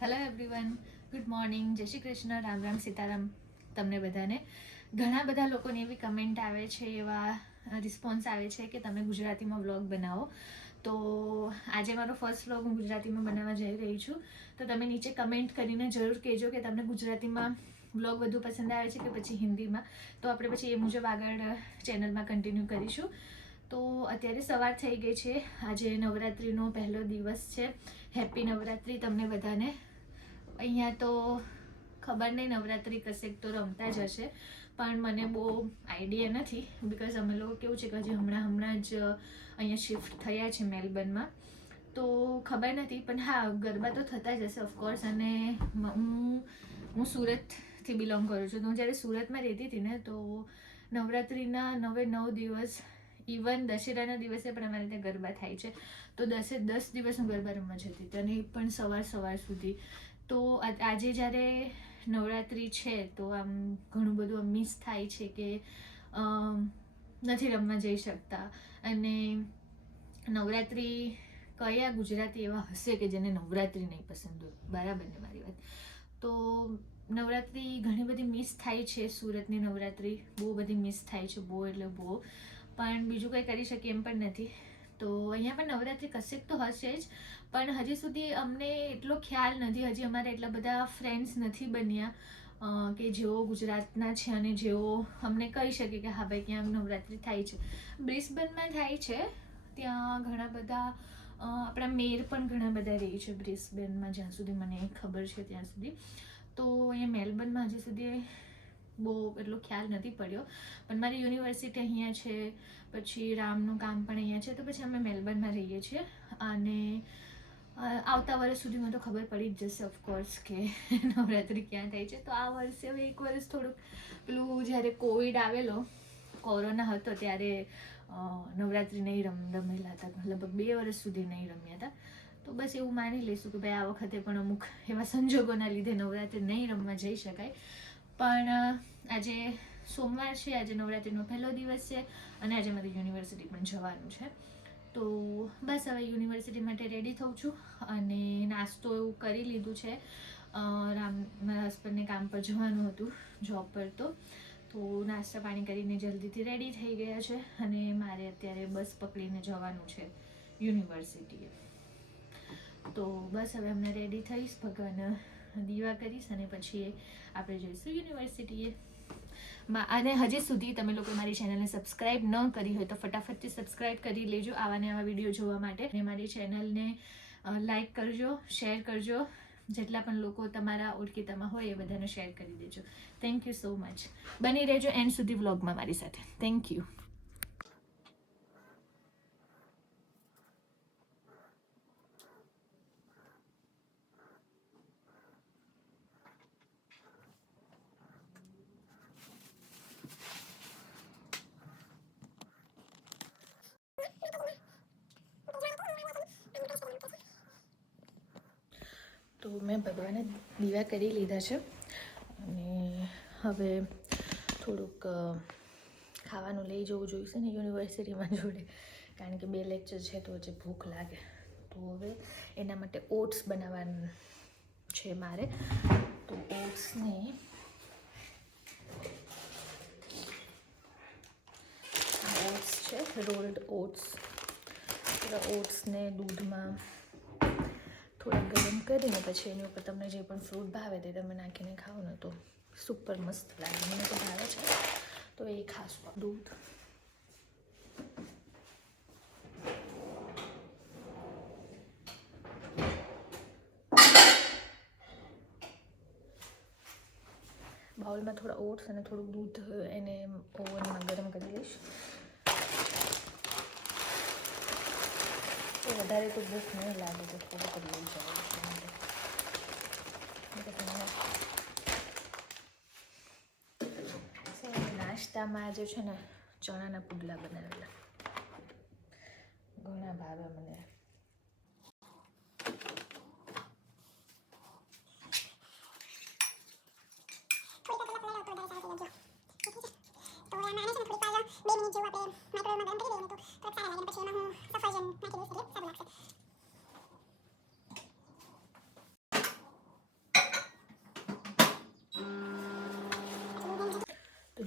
Hello everyone, good morning, જય શ્રી કૃષ્ણ, રામ રામ સીતારામ તમને બધાને. ઘણા બધા લોકોની એવી કમેન્ટ આવે છે, એવા રિસ્પોન્સ આવે છે કે તમે ગુજરાતીમાં વ્લોગ બનાવો. તો આજે મારો ફર્સ્ટ વ્લોગ હું ગુજરાતીમાં બનાવવા જઈ રહી છું. તો તમે નીચે કમેન્ટ કરીને જરૂર કહેજો કે તમને ગુજરાતીમાં વ્લોગ વધુ પસંદ આવે છે કે પછી હિન્દીમાં. તો આપણે પછી એ મુજબ આગળ ચેનલમાં કન્ટિન્યુ કરીશું. તો અત્યારે સવાર થઈ ગઈ છે. આજે નવરાત્રિનો પહેલો દિવસ છે. હેપી નવરાત્રિ તમને બધાને. અહીંયા તો ખબર નહીં નવરાત્રિ કશેક તો રમતા જ હશે, પણ મને બહુ આઈડિયા નથી. બિકોઝ અમે લોકો કેવું છે કે હજી હમણાં જ અહીંયા શિફ્ટ થયા છે મેલબર્નમાં, તો ખબર નથી. પણ હા, ગરબા તો થતા જ હશે ઓફકોર્સ. અને હું સુરતથી બિલોંગ કરું છું. તો હું જ્યારે સુરતમાં રહેતી હતી ને, તો નવરાત્રિના 9 દિવસ, ઇવન દશેરાના દિવસે પણ અમારે ત્યાં ગરબા થાય છે. તો 10 દિવસ હું ગરબા રમવા જતી હતી, અને એ પણ સવાર સુધી. તો આજે જ્યારે નવરાત્રિ છે, તો આમ ઘણું બધું મિસ થાય છે કે નથી રમવા જઈ શકતા. અને નવરાત્રિ કયા ગુજરાતી એવા હશે કે જેને નવરાત્રિ નહીં પસંદ હોય? બરાબર ને મારી વાત? તો નવરાત્રિ ઘણી બધી મિસ થાય છે. સુરતની નવરાત્રિ બહુ બધી મિસ થાય છે, બહુ એટલે બહુ. પણ બીજું કંઈ કરી શકીએ એમ પણ નથી. તો અહીંયા પણ નવરાત્રિ કશેક તો હશે જ, પણ હજી સુધી અમને એટલો ખ્યાલ નથી. હજી અમારે એટલા બધા ફ્રેન્ડ્સ નથી બન્યા કે જેઓ ગુજરાતના છે અને જેઓ અમને કહી શકે કે હા ભાઈ, ક્યાંક નવરાત્રિ થાય છે. બ્રિસ્બેનમાં થાય છે. ત્યાં ઘણા બધા આપણા મેર પણ ઘણા બધા રહે છે બ્રિસ્બેનમાં, જ્યાં સુધી મને ખબર છે ત્યાં સુધી. તો અહીંયા મેલબર્નમાં હજી સુધી બહુ એટલો ખ્યાલ નથી પડ્યો. પણ મારી યુનિવર્સિટી અહીંયા છે, પછી રામનું કામ પણ અહીંયા છે, તો પછી અમે મેલબર્નમાં રહીએ છીએ. અને આવતા વર્ષ સુધીમાં તો ખબર પડી જ જશે ઓફકોર્સ કે નવરાત્રિ ક્યાં થાય છે. તો આ વર્ષે હવે એક વર્ષ થોડુંક પેલું, જ્યારે કોવિડ આવેલો, કોરોના હતો, ત્યારે નવરાત્રિ નહીં રમેલા હતા. લગભગ 2 વર્ષ સુધી નહીં રમ્યા હતા. તો બસ એવું માની લઈશું કે ભાઈ આ વખતે પણ અમુક એવા સંજોગોના લીધે નવરાત્રિ નહીં રમવા જઈ શકાય. પણ આજે સોમવાર છે, આજે નવરાત્રિનો પહેલો દિવસ છે, અને આજે મારી યુનિવર્સિટી પણ જવાનું છે. તો બસ હવે યુનિવર્સિટી માટે રેડી થઉં છું, અને નાસ્તો એવું કરી લીધું છે. મારા હસબન્ડને કામ પર જવાનું હતું, જોબ પર. તો નાસ્તા પાણી કરીને જલ્દીથી રેડી થઈ ગયા છે, અને મારે અત્યારે બસ પકડીને જવાનું છે યુનિવર્સિટીએ. તો બસ હવે અમને રેડી થઈશ, ભગવાન દીવા કરીશ, અને પછી આપણે જઈશું યુનિવર્સિટીએ. અને હજી સુધી તમે લોકો મારી ચેનલને સબસ્ક્રાઈબ ન કરી હોય તો ફટાફટથી સબસ્ક્રાઈબ કરી લેજો આવા ને આવા વિડીયો જોવા માટે. અને મારી ચેનલને લાઈક કરજો, શેર કરજો. જેટલા પણ લોકો તમારા ઓળખીતામાં હોય એ બધાને શેર કરી દેજો. Thank you so much. બની રહેજો એન્ડ સુધી વ્લોગમાં મારી સાથે. Thank you. તો મેં ભગવાને દીવા કરી લીધા છે, અને હવે થોડુંક ખાવાનું લઈ જવું જોઈશે ને યુનિવર્સિટીમાં જોડે, કારણ કે 2 લેક્ચર છે તો હજી ભૂખ લાગે. તો હવે એના માટે ઓટ્સ બનાવવાનું છે મારે. તો ઓટ્સને છે રોલ્ડ ઓટ્સ. ઓટ્સને દૂધમાં થોડા ગરમ કરીને પછી એની ઉપર તમને જે પણ ફ્રૂટ ભાવે તે તમે નાખીને ખાઓ ને તો સુપર મસ્ત લાગે. મને તો ભાવે છે, તો એ ખાશું. દૂધ, બાઉલમાં થોડા ઓટ્સ અને થોડુંક દૂધ એને ઓવનમાં ગરમ કરી લઈશ. તો વધારે તો ભૂખ નહીં લાગે, તો થોડુંક જ લઈ જવાનું છે. નાસ્તામાં આજે છે ને ચણાના પુડલા બનાવેલા, ઘણા ભાવે મને.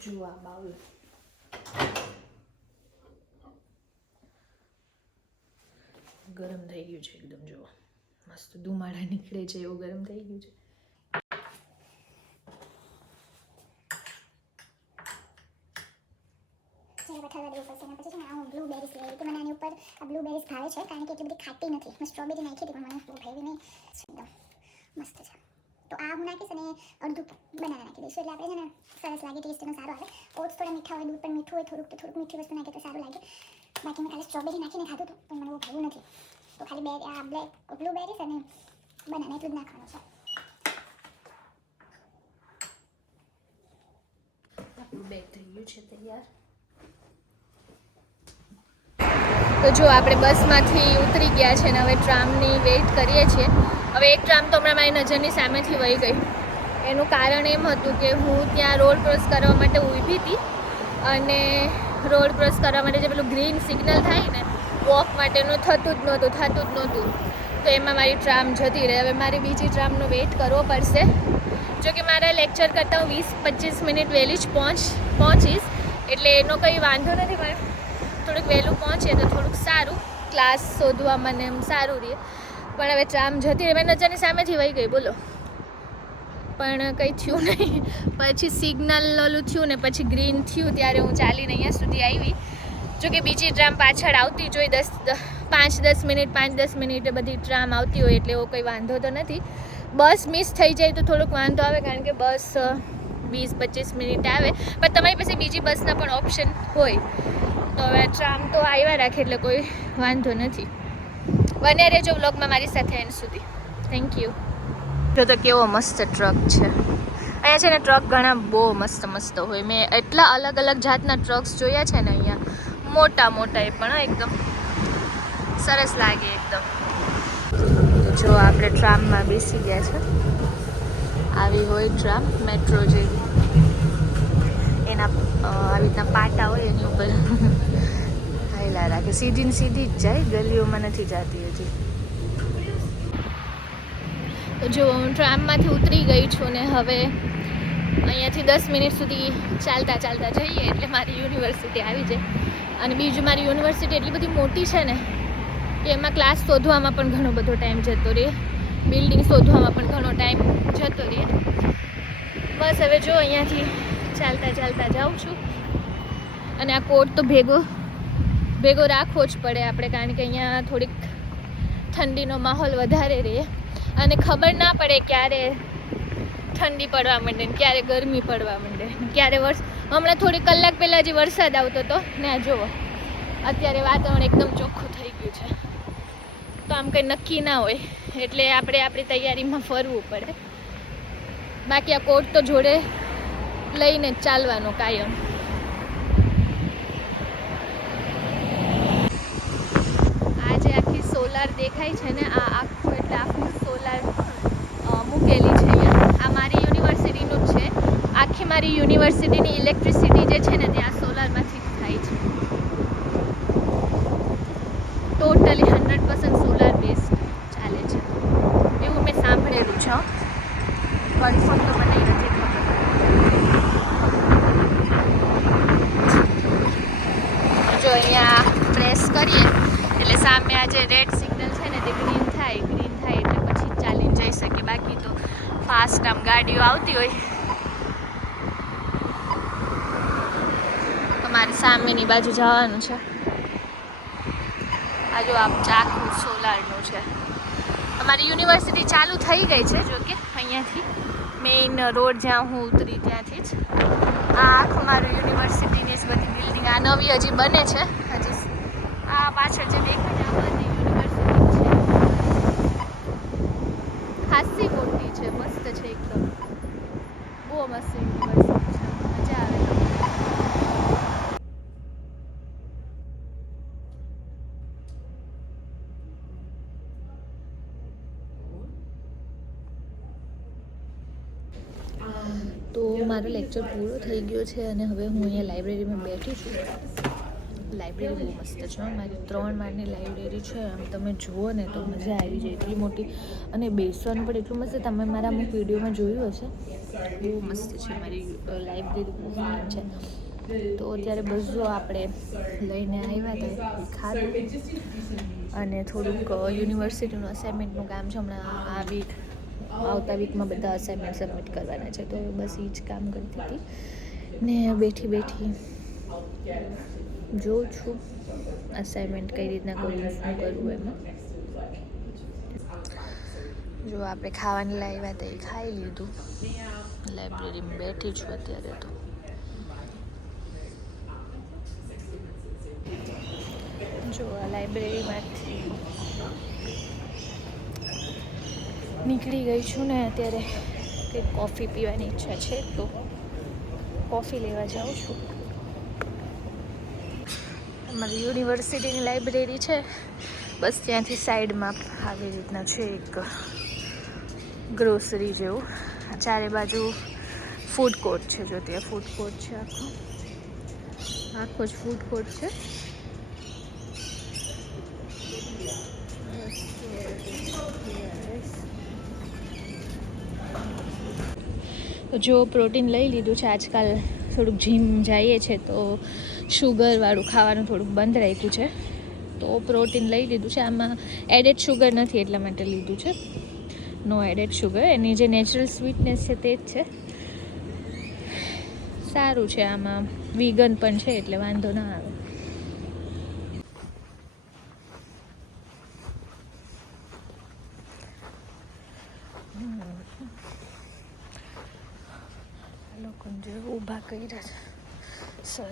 જો આ બાઉલ ગરમ થઈ ગયું છે એકદમ, જો મસ્ત ધુમાડા નીકળે છે એવું ગરમ થઈ ગયું છે. વઠાવવા દેવું પડશે. અને પછી છે ને હું બ્લુબેરીઝ લઈ તો મને આની ઉપર આ બ્લુબેરીઝ ભાવે છે કારણ કે એટલી બધી ખાટી નથી. મેં સ્ટ્રોબેરી નાખી હતી પણ મને બહુ ભાવી નહીં. એકદમ મસ્ત છે. તો આ હું નાખીશ અને અડધું બનાના નાખી દઈશું એટલે આપણે છે ને સરસ લાગે, ટેસ્ટ એનો સારો આવે. ઓટ્સ થોડા મીઠા હોય, દૂધ પણ મીઠું હોય થોડુંક, તો થોડુંક મીઠી વસ્તુ નાખે તો સારું લાગે. બાકી મેં કાલે સ્ટ્રોબેરી નાખીને ખાધું હતું પણ મને બહુ ભાવ્યું નથી. તો ખાલી આ બ્લુબેરીઝ અને બનાના એટલું જ નાખવાનું છે. આપણું બેગ થઈ ગયું છે તૈયાર. તો જો આપણે બસમાંથી ઉતરી ગયા છે ને હવે ટ્રામની વેઇટ કરીએ છીએ. હવે એક ટ્રામ તો હમણાં મારી નજરની સામેથી વહી ગઈ. એનું કારણ એમ હતું કે હું ત્યાં રોડ ક્રોસ કરવા માટે ઊભી હતી અને રોડ ક્રોસ કરવા માટે જે પેલું ગ્રીન સિગ્નલ થાય ને વોક માટેનું થતું જ નહોતું. તો એમાં મારી ટ્રામ જતી રહી. હવે મારી બીજી ટ્રામનો વેઇટ કરવો પડશે. જો કે મારા લેક્ચર કરતાં હું 20-25 મિનિટ વહેલી જ પહોંચીશ એટલે એનો કંઈ વાંધો નથી, પણ થોડુંક વહેલું પહોંચીએ તો થોડુંક સારું, ક્લાસ શોધવા મને એમ સારું રહે. પણ હવે ટ્રામ જતી રહી, મેં નજરની સામેથી વહી ગઈ બોલો, પણ કંઈ થયું નહીં. પછી સિગ્નલ ઓલું થયું ને પછી ગ્રીન થયું ત્યારે હું ચાલીને અહીંયા સુધી આવી. જો કે બીજી ટ્રામ પાછળ આવતી જોઈ 5-10 મિનિટે બધી ટ્રામ આવતી હોય એટલે એવો કંઈ વાંધો તો નથી. બસ મિસ થઈ જાય તો થોડોક વાંધો આવે કારણ કે બસ 20-25 મિનિટ આવે, પણ તમારી પાસે બીજી બસના પણ ઓપ્શન હોય. તો હવે ટ્રામ તો આવ્યા રાખે એટલે કોઈ વાંધો નથી. બને રહેજો વ્લોગમાં મારી સાથે એન્ડ સુધી. Thank you. જો તો કેવો મસ્ત ટ્રક છે અહીંયા. છે ને ટ્રક ઘણા બહુ મસ્ત હોય. મેં એટલા અલગ જાતના ટ્રક્સ જોયા છે ને અહીંયા, મોટા એ પણ એકદમ સરસ લાગે એકદમ. જો આપણે ટ્રામમાં બેસી ગયા છે. આવી હોય ટ્રામ મેટ્રો જેવી, એના આવી રીતના પાટા હોય એની ઉપર હાઈલા રાખે. સીધી જ જાય, ગલીઓમાં નથી જતી હજી. તો જો હું ટ્રામમાંથી ઉતરી ગઈ છું ને હવે અહીંયાથી 10 મિનિટ સુધી ચાલતા જઈએ એટલે મારી યુનિવર્સિટી આવી જાય. અને બીજું મારી યુનિવર્સિટી એટલી બધી મોટી છે ને કે એમાં ક્લાસ શોધવામાં પણ ઘણો બધો ટાઈમ જતો રહે, બિલ્ડિંગ શોધવામાં પણ ઘણો ટાઈમ જતો રહે. બસ હવે જો અહીંયાથી ચાલતા જાઉં છું. અને આ કોટ તો ભેગો રાખવો જ પડે આપણે કારણ કે અહીંયા થોડીક ઠંડીનો માહોલ વધારે રહે અને ખબર ના પડે ક્યારે ઠંડી પડવા માંડે ને ક્યારે ગરમી પડવા માંડે, ક્યારે હમણાં થોડી કલાક પહેલાં જે વરસાદ આવતો હતો ને આ જુઓ અત્યારે વાતાવરણ એકદમ ચોખ્ખું થઈ ગયું છે. તો આમ કંઈ નક્કી ના હોય એટલે આપણે આપણી તૈયારીમાં ફરવું પડે. બાકી આ કોટ તો જોડે લઈને જ ચાલવાનો કાયમ. આ જે આખી સોલાર દેખાય છે ને આ આખું સોલાર મૂકેલી છે અહીંયા. આ મારી યુનિવર્સિટીનું જ છે. આખી મારી યુનિવર્સિટીની ઇલેક્ટ્રિસિટી જે છે ને ત્યાં સોલારમાંથી જ થાય છે. ટોટલી 100% સોલાર બેઝડ ચાલે છે એવું મેં સાંભળેલું છે. કન્ફર્મ તો મને નથી ખબર. જો અહીંયા પ્રેસ કરીએ એટલે સામે આ જે રેડ સિગ્નલ છે ને તે ગ્રીન થાય એટલે પછી ચાલીને જઈ શકીએ. બાકી તો ફાસ્ટ આમ ગાડીઓ આવતી હોય તો મારી સામેની બાજુ જવાનું છે. આ જો આપ ચાકુ સોલારનું છે. અમારી યુનિવર્સિટી ચાલુ થઈ ગઈ છે જો કે અહીંયાથી મેઇન રોડ જ્યાં હું ઉતરી ત્યાંથી જ. આ આખું મારું યુનિવર્સિટીની જ બધી બિલ્ડિંગ આ નવી હજી બને છે. હજી આ પાછળ જે દેખાય છે આ બધી યુનિવર્સિટી છે. ખાસી મોટી છે, મસ્ત છે એકદમ, બહુ મસ્ત યુનિવર્સિટી છે, મજા આવે. તો મારો લેક્ચર પૂરો થઈ ગયો છે અને હવે હું અહીંયા લાઇબ્રેરીમાં બેઠી છું લાઇબ્રેરી બહુ મસ્ત છે. મારી 3 માળની લાઇબ્રેરી છે. આમ તમે જુઓ ને તો મજા આવી જાય, એટલી મોટી, અને બેસવાનું પણ એટલું મસ્ત. તમે મારા અમુક વિડીયોમાં જોયું હશે, બહુ મસ્ત છે મારી લાઇબ્રેરી, બહુ ફાઇન છે. તો અત્યારે બધું આપણે લઈને આવ્યા હતા, ખાધું, અને થોડુંક યુનિવર્સિટીનું અસાઇનમેન્ટનું કામ છે. હમણાં આવતા વીકમાં બધા અસાઇનમેન્ટ સબમિટ કરવાના છે, તો બસ એ જ કામ કરતી હતી ને બેઠી જોઉં છું અસાઇનમેન્ટ કઈ રીતના કરવું, શું કરવું એમાં. જો આપણે ખાવાની લાવ્યા હતા એ ખાઈ લીધું, લાઇબ્રેરીમાં બેઠી છું અત્યારે. તો જો આ લાઇબ્રેરીમાંથી નીકળી ગઈ છું ને અત્યારે કંઈક કોફી પીવાની ઈચ્છા છે, તો કોફી લેવા જાઉં છું. અમારી યુનિવર્સિટીની લાઇબ્રેરી છે, બસ ત્યાંથી સાઈડમાં આવી રીતના છે એક ગ્રોસરી જેવું. ચારે બાજુ ફૂડ કોર્ટ છે. જો ત્યાં ફૂડ કોર્ટ છે, આખો જ ફૂડ કોર્ટ છે. જો પ્રોટીન લઈ લીધું છે. આજકાલ થોડુંક જીમ જઈએ છે તો શુગરવાળું ખાવાનું થોડુંક બંધ રાખ્યું છે, તો પ્રોટીન લઈ લીધું છે. આમાં એડેડ શુગર નથી, એટલા માટે લીધું છે. નો એડેડ શુગર, એની જે નેચરલ સ્વીટનેસ છે તે જ છે. સારું છે. આમાં વીગન પણ છે એટલે વાંધો ના આવે. લોકોને જે ઊભા કર્યા છે સર,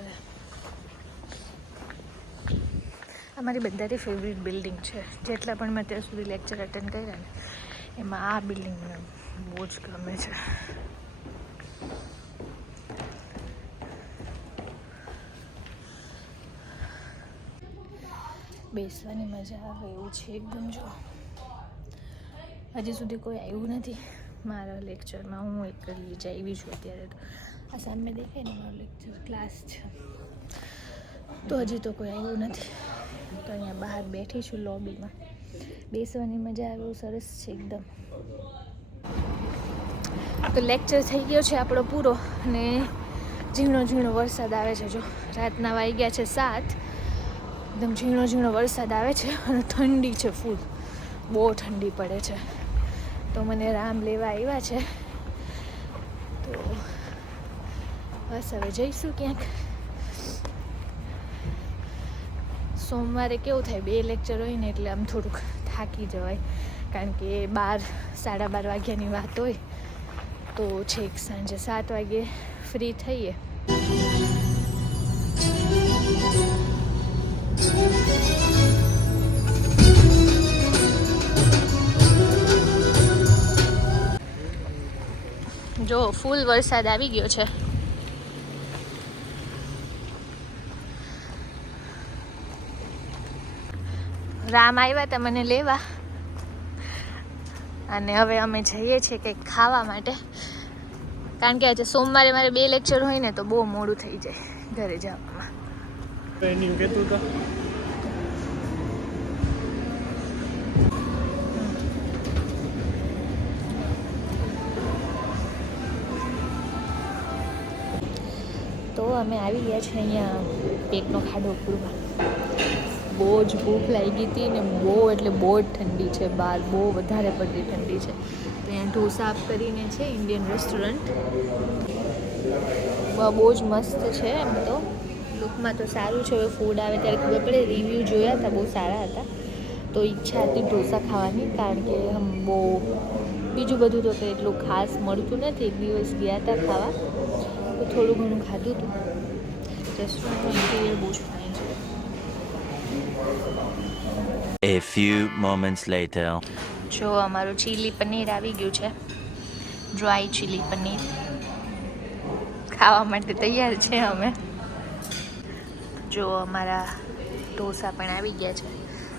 અમારી બધાથી ફેવરેટ બિલ્ડિંગ છે. જેટલા પણ મેં અત્યાર સુધી લેક્ચર અટેન્ડ કર્યા ને એમાં આ બિલ્ડિંગ મને બહુ જ ગમે છે. બેસવાની મજા આવે એવું છે એકદમ. જો હજી સુધી કોઈ આવ્યું નથી મારા લેક્ચરમાં. હું એક કરી આવી છું અત્યારે. તો આ સામે દેખાય ને મારો લેક્ચર ક્લાસ છે, તો હજી તો કોઈ આવ્યું નથી. તો અહીંયા બહાર બેઠી છું લોબીમાં. બેસવાની મજા આવે એવું સરસ છે એકદમ. તો લેક્ચર થઈ ગયો છે આપણો પૂરો, અને ઝીણો વરસાદ આવે છે. જો રાતના વાગ્યા છે 7, એકદમ ઝીણો વરસાદ આવે છે, અને ઠંડી છે ફૂલ, બહુ ઠંડી પડે છે. તો મને રામ લેવા આવ્યા છે, તો બસ હવે જઈશું ક્યાંક. સોમવારે કેવું થાય, 2 લેક્ચર હોય ને એટલે આમ થોડુંક થાકી જવાય, કારણ કે 12-12:30 વાગ્યાની વાત હોય, તો છેક સાંજે 7 વાગે ફ્રી થઈએ. જો ફૂલ વરસાદ આવી ગયો છે. રામ આવ્યા હતા મને લેવા, અને હવે અમે જઈએ છીએ કંઈક ખાવા માટે, કારણ કે આજે સોમવારે મારે 2 લેક્ચર હોય ને તો બહુ મોડું થઈ જાય ઘરે જવામાં. તો અમે આવી ગયા છીએ અહીંયા પેટનો ખાડો પૂરવા. બહુ જ ભૂખ લાગી હતી ને બહુ એટલે બહુ જ ઠંડી છે બહાર, બહુ વધારે પડતી ઠંડી છે. તો અહીંયા ઢોસા કરીને છે, ઇન્ડિયન રેસ્ટોરન્ટ, બહુ જ મસ્ત છે. એમ તો લુકમાં તો સારું છે. હવે ફૂડ આવે ત્યારે ખબર પડે. રિવ્યૂ જોયા હતા, બહુ સારા હતા. તો ઈચ્છા હતી ઢોસા ખાવાની, કારણ કે બહુ બીજું બધું તો કંઈ એટલું ખાસ મળતું નથી. એક દિવસ ગયા હતા ખાવા, તો થોડું ઘણું ખાધું હતું. રેસ્ટોરન્ટનું ઇન્ટિરિયર બહુ જ ફાઇન છે. A few moments later. જો અમારું ચીલી પનીર આવી ગયું છે, ડ્રાય ચીલી પનીર. ખાવા માટે તૈયાર છે અમે. જો અમારા ઢોસા પણ આવી ગયા છે.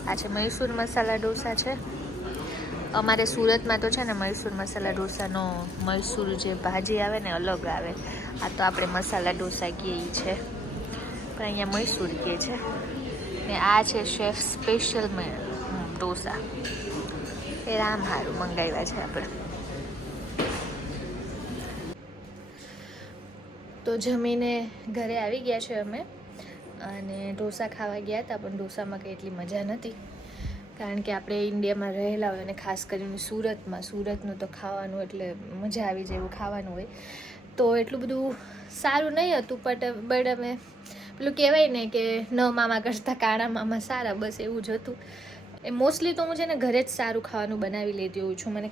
આ છે મૈસૂર મસાલા ઢોસા છે. અમારે સુરતમાં તો છે ને મૈસૂર મસાલા ઢોસાનો મૈસૂર જે ભાજી આવે ને અલગ આવે. આ તો આપણે મસાલા ઢોસા કહીએ છે. પણ અહીંયા મૈસૂર કે છે ને આ છે શેફ સ્પેશિયલ ઢોસા એ રામ હારું મંગાવ્યા છે આપણે. તો જમીને ઘરે આવી ગયા છે અમે અને ઢોસા ખાવા ગયા હતા, પણ ઢોસામાં કંઈ એટલી મજા નથી, કારણ કે આપણે ઇન્ડિયામાં રહેલા હોય અને ખાસ કરીને સુરતનું તો ખાવાનું એટલે મજા આવી જાય એવું ખાવાનું હોય, તો એટલું બધું સારું નહીં હતું. બટ અમે પેલું કહેવાય ને કે ન મામા કરતાં કાણા મામા સારા, બસ એવું જ હતું. એ મોસ્ટલી તો હું છે ને ઘરે જ સારું ખાવાનું બનાવી લેતી હોઉં છું. મને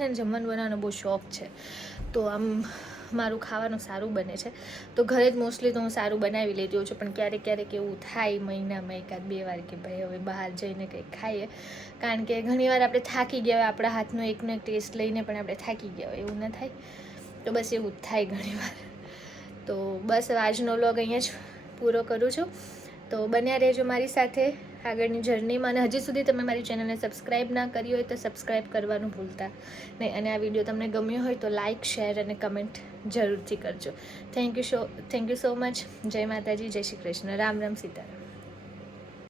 છે ને જમવાનું બનાવવાનો બહુ શોખ છે, તો આમ મારું ખાવાનું સારું બને છે, તો ઘરે જ મોસ્ટલી તો હું સારું બનાવી લેતી હોઉં છું. પણ ક્યારેક એવું થાય મહિનામાં 1-2 વાર કે ભાઈ હવે બહાર જઈને કંઈક ખાઈએ, કારણ કે ઘણીવાર આપણે થાકી ગયા હોય, આપણા હાથનો એકનો એક ટેસ્ટ લઈને પણ આપણે થાકી ગયા હોય, એવું ન થાય? તો બસ એવું જ થાય ઘણીવાર. તો બસ આજનો વ્લોગ અહીંયા જ પૂરો કરું છું. તો બન્યા રહેજો મારી સાથે આગળની જર્નીમાં, અને હજી સુધી તમે મારી ચેનલને સબસ્ક્રાઈબ ના કરી હોય તો સબસ્ક્રાઈબ કરવાનું ભૂલતા નહીં, અને આ વિડીયો તમને ગમ્યો હોય તો લાઇક, શેર અને કમેન્ટ જરૂરથી કરજો. Thank you so much. જય માતાજી, જય શ્રી કૃષ્ણ, રામ રામ, સીતારામ.